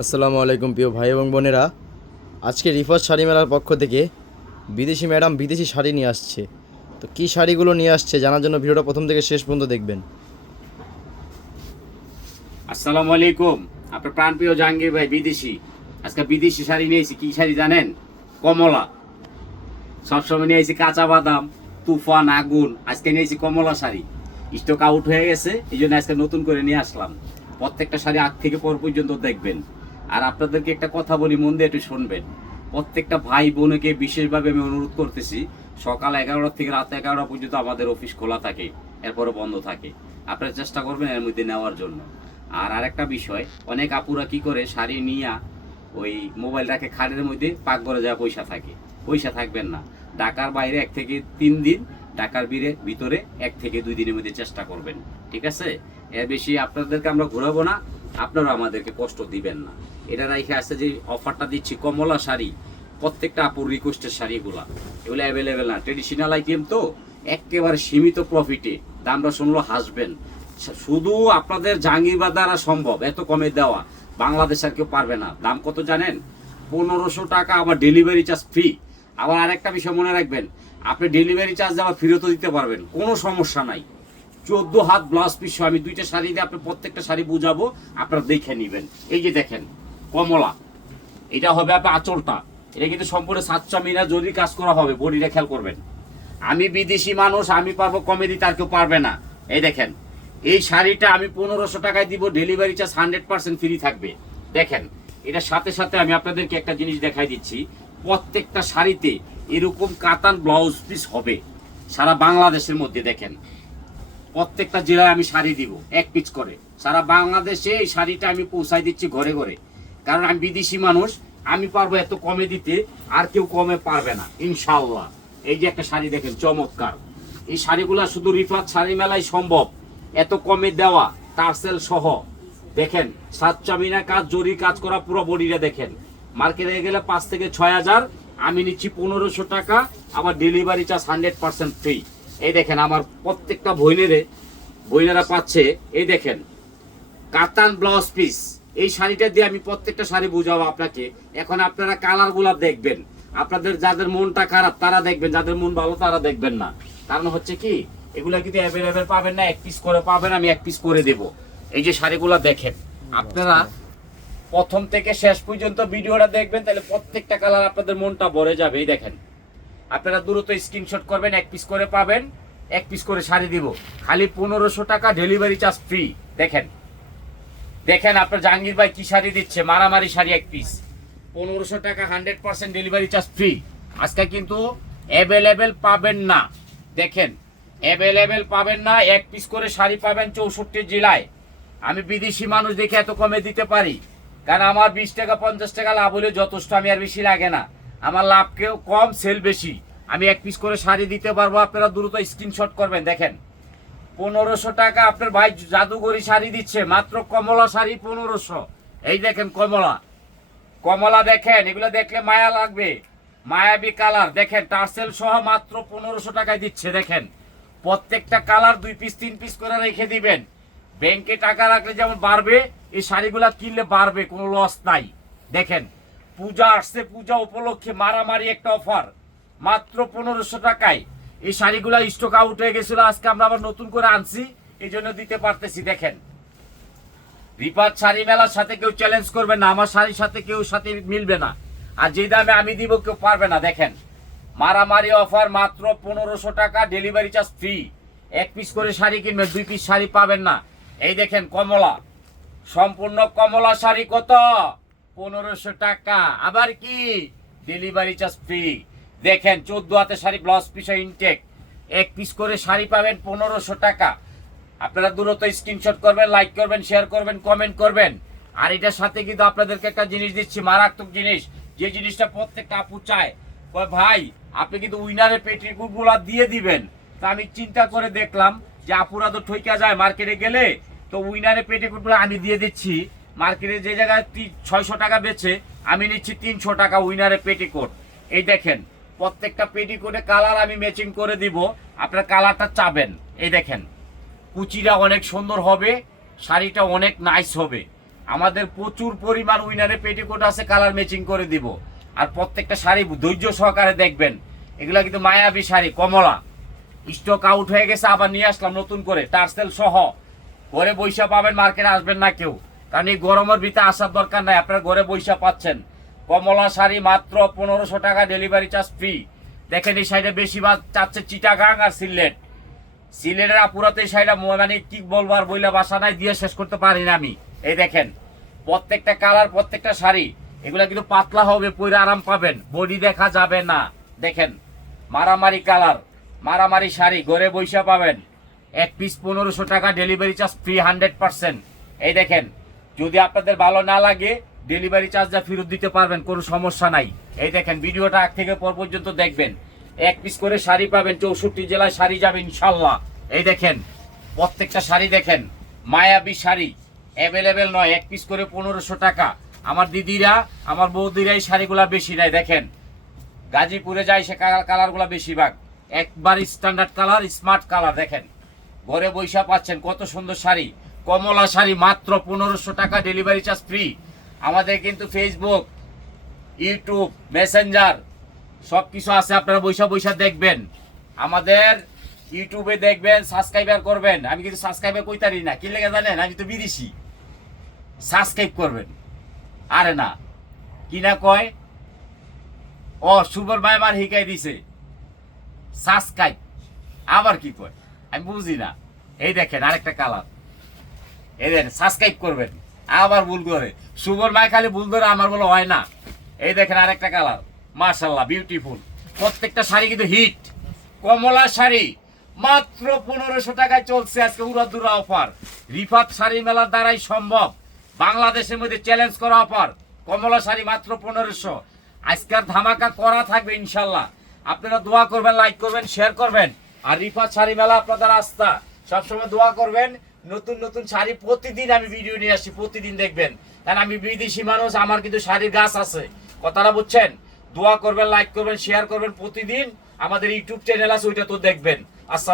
আসসালামু আলাইকুম প্রিয় ভাই এবং বোনেরা। আজকে রিফাত শাড়ি মেলার পক্ষ থেকে বিদেশি ম্যাডাম বিদেশি শাড়ি নিয়ে আসছে। তো কী শাড়িগুলো নিয়ে আসছে জানার জন্য ভিডিওটা প্রথম থেকে শেষ পর্যন্ত দেখবেন। আসসালামু আলাইকুম। আপনার প্রাণপ্রিয় জাহাঙ্গীর ভাই বিদেশি। আজকে বিদেশি শাড়ি নিয়েছি। কি শাড়ি জানেন? কমলা। সবসময় নিয়েছি কাঁচা বাদাম, তুফান, আগুন। আজকে নিয়েছি কমলা শাড়ি। স্টক আউট হয়ে গেছে, এই জন্য আজকে নতুন করে নিয়ে আসলাম। প্রত্যেকটা শাড়ি আগ থেকে পর পর্যন্ত দেখবেন। আর আপনাদেরকে একটা কথা বলি, মন দিয়ে একটু শুনবেন। প্রত্যেকটা ভাই বোনকে বিশেষভাবে আমি অনুরোধ করতেছি, সকাল 11টা থেকে রাত 11টা পর্যন্ত আমাদের অফিস খোলা থাকে, এরপরে বন্ধ থাকে। আপনারা চেষ্টা করবেন এর মধ্যে নেওয়ার জন্য। আর আরেকটা বিষয়, অনেক আপুরা কি করে শাড়ি নিয়ে ওই মোবাইল রাখে খাটের মধ্যে, পাকঘরে যা পয়সা থাকে। পয়সা থাকবেন না। ঢাকার বাইরে 1 থেকে 3 দিন, ঢাকার ভিতরে 1 থেকে 2 দিনের মধ্যে চেষ্টা করবেন, ঠিক আছে? এর বেশি আপনাদেরকে আমরা ঘুরাবো না, আপনারা আমাদেরকে কষ্ট দিবেন না। এটা রাইখে আসছে যে অফারটা দিচ্ছি, কমলা শাড়ি। প্রত্যেকটা আপুর রিকোয়েস্টের শাড়িগুলা, এগুলো অ্যাভেলেবেল না, ট্রেডিশনাল আইটেম তো একেবারে সীমিত প্রফিটে। দামটা শুনলো হাসবেন। শুধু আপনাদের জাহাঙ্গীরবাজার দ্বারা সম্ভব এত কমে দেওয়া। বাংলাদেশ আর কেউ পারবে না। দাম কত জানেন? 1500 টাকা, আবার ডেলিভারি চার্জ ফ্রি। আবার আরেকটা বিষয় মনে রাখবেন, আপনি ডেলিভারি চার্জ আবার ফেরতও দিতে পারবেন, কোনো সমস্যা নাই। 14 হাত ব্লাউজ পিস। আমি 2টা শাড়ি দিয়ে আপনি প্রত্যেকটা শাড়ি বুঝাবো, আপনারা দেখে নেবেন। এই যে দেখেন কমলা, এটা হবে আপনার আঁচলটা। এটা কিন্তু সম্পূর্ণ সাতটা মিনা জরি কাজ করা হবে, বডিটা খেয়াল করবেন। আমি বিদেশি মানুষ, আমি পারবো কমে দিতে, আর কেউ পারবে না। এই দেখেন, এই শাড়িটা আমি 1500 টাকায় দিব, ডেলিভারি চার্জ 100% ফ্রি থাকবে। দেখেন, এটার সাথে সাথে আমি আপনাদেরকে একটা জিনিস দেখাই দিচ্ছি। প্রত্যেকটা শাড়িতে এরকম কাতান ব্লাউজ পিস হবে সারা বাংলাদেশের মধ্যে। দেখেন, প্রত্যেকটা জেলায় আমি শাড়ি দিব 1 পিস করে। সারা বাংলাদেশে এই শাড়িটা আমি পৌঁছাই দিচ্ছি ঘরে ঘরে। কারণ আমি বিদেশি মানুষ, আমি পারবো এত কমে দিতে, আর কেউ কমে পারবে না ইনশাআল্লাহ। এই যে একটা শাড়ি দেখেন, চমৎকার। এই শাড়িগুলা শুধু রিফাত শাড়ি মেলায় সম্ভব এত কমে দেওয়া, টার্সেল সহ। দেখেন, 7 চামিনা কাজ, জরি কাজ করা, পুরো বডিটা দেখেন। মার্কেটে গেলে 5 থেকে 6000, আমি নিচ্ছি 1500 টাকা, আবার ডেলিভারি চার্জ 100% ফ্রি। এই দেখেন, আমার প্রত্যেকটা বইনেরা পাচ্ছে। এই দেখেন, কাতান ব্লাউজ পিস। এই শাড়িটা দিয়ে আমি প্রত্যেকটা শাড়ি বুঝাবো আপনাকে। এখন আপনারা কালার গুলা দেখবেন। আপনাদের যাদের মনটা খারাপ তারা দেখবেন, যাদের মন ভালো তারা দেখবেন না। কারণ হচ্ছে কি, এগুলা কিন্তু অ্যাভেলেবেল পাবেন না, 1 পিস করে পাবেন, আমি 1 পিস করে দেব। এই যে শাড়িগুলা দেখেন, আপনারা প্রথম থেকে শেষ পর্যন্ত ভিডিওটা দেখবেন, তাহলে প্রত্যেকটা কালার আপনাদের মনটা ভরে যাবে। এই দেখেন, আপনারা দ্রুত স্ক্রিনশট করবেন, 1 পিস করে পাবেন, 1 পিস করে শাড়ি দিব, খালি 1500 টাকা, ডেলিভারি চার্জ ফ্রি। দেখেন দেখেন আপনার জাহাঙ্গীর ভাই কি শাড়ি দিচ্ছে, মারামারি শাড়ি 1 পিস 1500 টাকা, 100% ডেলিভারি চার্জ ফ্রি। আজকে কিন্তু অ্যাভেলেবেল পাবেন না। দেখেন, অ্যাভেলেবেল পাবেন না। 1 পিস করে শাড়ি পাবেন 64 জেলায়। আমি বিদেশি মানুষ দেখে এত কমে দিতে পারি, কারণ আমার 20 টাকা 50 টাকা লাভ হলে যথেষ্ট, আমি আর বেশি লাগে না। আমার লাভ কেউ কম, সেল বেশি। আমি 1 পিস করে শাড়ি দিতে পারবো। আপনারা দ্রুত স্ক্রিনশট করবেন। দেখেন, 1500 টাকা আপনার ভাই জাদুঘরি শাড়ি দিচ্ছে, মাত্র কমলা শাড়ি 1500। এই দেখেন কমলা, কমলা দেখেন, এগুলো দেখলে মায়া লাগবে, মায়াবী কালার। দেখেন, টার্সেল সহ মাত্র 1500 টাকায় দিচ্ছে। দেখেন, প্রত্যেকটা কালার 2 পিস 3 পিস করে রেখে দিবেন। ব্যাংকে টাকা রাখলে যেমন বাড়বে, এই শাড়িগুলা কিনলে বাড়বে, কোনো লস নাই। দেখেন, পূজা আসছে, পূজা উপলক্ষে মারামারি একটা অফার, মাত্র 1500 টাকায়। এই শাড়িগুলা স্টক আউট হয়ে গেছিল, আজকে আমরা আবার নতুন করে আনছি, এই জন্য দিতে পারতেছি। দেখেন, রিফাত শাড়ি মেলার সাথে কেউ চ্যালেঞ্জ করবে না, আমার শাড়ির সাথে কেউ সাথে মিলবে না। আর যে দামে আমি দিব কেউ পারবে না। দেখেন, মারামারি অফার, মাত্র 1500 টাকা, ডেলিভারি চার্জ ফ্রি। 1 পিস করে শাড়ি কিনবেন, 2 পিস শাড়ি পাবেন না। এই দেখেন কমলা, সম্পূর্ণ কমলা শাড়ি কত? 1500 টাকা, আবার কি ডেলিভারি চার্জ ফ্রি। দেখেন, 14 হাতের শাড়ি, ব্লাউজ পিস ইনটেক, 1 পিস করে শাড়ি পাবেন 1500 টাকা। আপনারা দ্রুত স্ক্রিনশট করবেন, লাইক করবেন, শেয়ার করবেন, কমেন্ট করবেন। আর এটার সাথে কিন্তু আপনাদেরকে একটা জিনিস দিচ্ছি, মারাত্মক জিনিস, যে জিনিসটা প্রত্যেকটা আপু চায়। ভাই, আপনি কিন্তু উইনারের পেটিকুট গুলা দিয়ে দিবেন। তা আমি চিন্তা করে দেখলাম যে আপুরা তো ঠইকা যায় মার্কেটে গেলে, তো উইনারের পেটিকুট গুলো আমি দিয়ে দিচ্ছি। মার্কেটে যে জায়গায় 600 টাকা বেচে, আমি নিচ্ছি 300 টাকা উইনারের পেটিকোট। এই দেখেন, প্রত্যেকটা পেটিকোটে কালার আমি ম্যাচিং করে দিব, আপনার কালারটা চাবেন। এই দেখেন, কুচিটা অনেক সুন্দর হবে, শাড়িটা অনেক নাইস হবে। আমাদের প্রচুর পরিমাণ উইনারে পেটিকোট আছে, কালার ম্যাচিং করে দিব। আর প্রত্যেকটা শাড়ি ধৈর্য সহকারে দেখবেন, এগুলা কিন্তু মায়াবী শাড়ি, কমলা। স্টক আউট হয়ে গেছে, আবার নিয়ে আসলাম নতুন করে টার্সেল সহ। ঘরে বৈশা পাবেন, মার্কেটে আসবেন না কেউ, কারণ এই গরমের ভিতরে আসার দরকার নাই, আপনারা ঘরে বৈশা পাচ্ছেন। কমলা শাড়ি মাত্র 1500 টাকা, ডেলিভারি চার্জ ফ্রি। দেখেন এই শাড়িটা বেশিরভাগ চাচ্ছে চিটাগাং আর সিলেট। সিলেটের আপুরাতে এই শাড়িটা মানে কি বলবো আর বইলা বাসা নাই, দিয়ে শেষ করতে পারি না আমি। এই দেখেন প্রত্যেকটা কালার, প্রত্যেকটা শাড়ি, এগুলা কিন্তু পাতলা হবে, পরে আরাম পাবেন, বডি দেখা যাবে না। দেখেন মারামারি কালার, মারামারি শাড়ি, ঘরে বৈশা পাবেন। এক পিস 1500 টাকা, ডেলিভারি চার্জ ফ্রি 100%। এই দেখেন, যদি আপনাদের ভালো না লাগে ডেলিভারি চার্জটা ফেরত দিতে পারবেন, কোনো সমস্যা নাই। এই দেখেন ভিডিওটা আগ থেকে পর পর্যন্ত দেখবেন। এক পিস করে শাড়ি পাবেন, 64 জেলায় শাড়ি যাবে ইনশাল্লাহ। এই দেখেন প্রত্যেকটা শাড়ি দেখেন, মায়াবী শাড়ি অ্যাভেলেবেল নয়, এক পিস করে 1500 টাকা। আমার দিদিরা, আমার বৌদিরা এই শাড়িগুলা বেশি নেয়। দেখেন গাজীপুরে যায় সে কালারগুলা বেশিরভাগ একবার স্ট্যান্ডার্ড কালার, স্মার্ট কালার। দেখেন ঘরে বৈশা পাচ্ছেন কত সুন্দর শাড়ি, কমলা শাড়ি মাত্র 1500 টাকা, ডেলিভারি চার্জ ফ্রি। আমাদের কিন্তু ফেসবুক, ইউটিউব, মেসেঞ্জার সব কিছু আছে, আপনারা বৈশা বৈশা দেখবেন। আমাদের ইউটিউবে দেখবেন, সাবস্ক্রাইবার করবেন। আমি কিন্তু সাবস্ক্রাইবার কইতারি না, কি লেগে জানেন, আমি তো বিদেশি। সাবস্ক্রাইব করবেন। আরে না, কি না কয়, ও সুবর ভাই আমার হিকাই দিছে সাবস্ক্রাইব, আবার কি কয় আমি বুঝি না। এই দেখেন আরেকটা কালার, এই দেখেন সাবস্ক্রাইব করবেন, আবার ভুল করে। সুবর ভাই খালি ভুল ধরে, আমার বলে হয় না। এই দেখেন আরেকটা কালার, মাশাআল্লাহ বিউটিফুল। প্রত্যেকটা শাড়ি কিন্তু হিট। কমলা শাড়ি মাত্র 1500 টাকায় চলছে আজকে উড়াদুরা অফার। রিফাত শাড়ি মেলার দ্বারাই সম্ভব, বাংলাদেশের মধ্যে চ্যালেঞ্জ করা অফার। কমলা শাড়ি মাত্র 1500। আজকের ধামাকা করা থাকবে ইনশাল্লাহ। আপনারা দোয়া করবেন, লাইক করবেন, শেয়ার করবেন। আর রিফাত শাড়ি মেলা আপনাদের আস্থা, সবসময় দোয়া করবেন। নতুন নতুন শাড়ি প্রতিদিন আমি ভিডিও নিয়ে আসি, প্রতিদিন দেখবেন। কারণ আমি বিদেশি মানুষ, আমার কিন্তু শাড়ির গাছ আছে, কথাটা বুঝছেন। দোয়া করবেন, লাইক করবেন, শেয়ার করবেন। প্রতিদিন আমাদের ইউটিউব চ্যানেল আছে, ওইটা তো দেখবেন। আসসালাম।